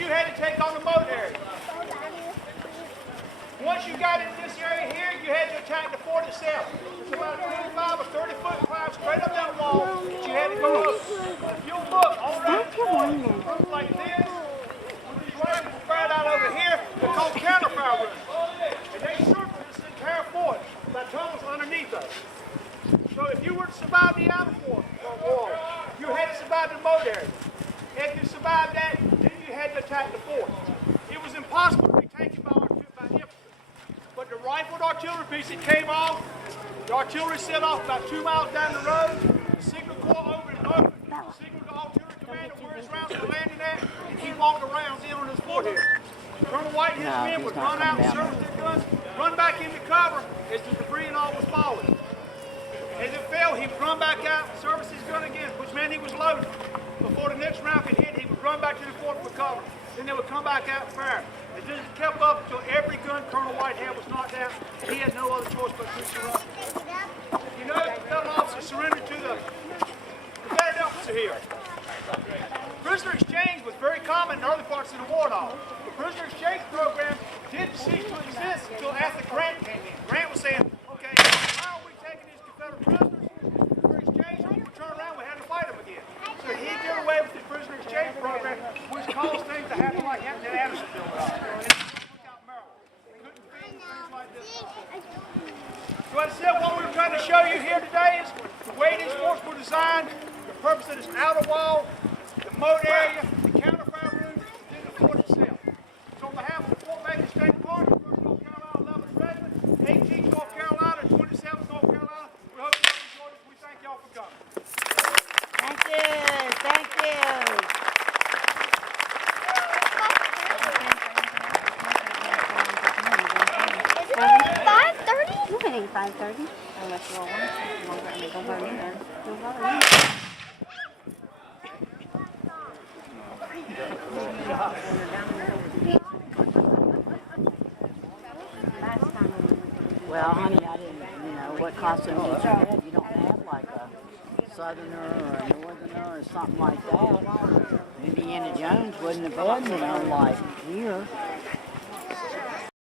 you had to take on the moat area. Once you got in this area here, you had to attack the fort itself. It's about a 25 or 30-foot climb straight up that wall that you had to go over. If you look all around the wall, it looks like this. With these rifles spread out over here, they're called counterfire rooms. And they circle this entire fort by tunnels underneath us. So if you were to survive the outer fort wall, you had to survive the moat area. If you survived that, then you had to attack the fort. It was impossible to be taken by infantry. But the rifled artillery piece that came off, the artillery set off about 2 miles down the road, the signal corps over and over, signaled the artillery commander where his rounds were landing at, and he walked the rounds in on his fort here. Colonel White and his men would run out and service their guns, run back into cover as the debris and all was falling. As it fell, he would run back out, service his gun again, which meant he was loaded. Before the next round could hit, he would run back to the fort for cover. Then they would come back out and fire. It just kept up until every gun Colonel White had was knocked out. He had no other choice but to surrender. You know, the federal officer surrendered to the Confederate officer here. Prisoner exchange was very common in early parts of the war and all. The prisoner exchange program didn't cease to exist until after Grant came in. Grant was saying, okay, how are we taking these Confederate prisoners? For exchange, when we turn around, we had to fight them again. So he did away with the prisoner exchange program, which caused things to happen like happened in Andersonville. So I said what we were trying to show you here today is the way these forts were designed, the purpose of this outer wall, the moat area, the counterfire rooms, and the fort itself. So on behalf of the Fort Baker State Army, 1st North Carolina 11th Regiment, 18th North Carolina, 27th North Carolina, we hope you enjoyed it. We thank y'all for coming. Thank you. Thank you. Is it 5:30? It ain't 5:30. Unless you want to go home in. Go home. Well, honey, I didn't, what costume did you have? You don't have like a Southerner or a Northerner or something like that. Indiana Jones wouldn't have had, like here.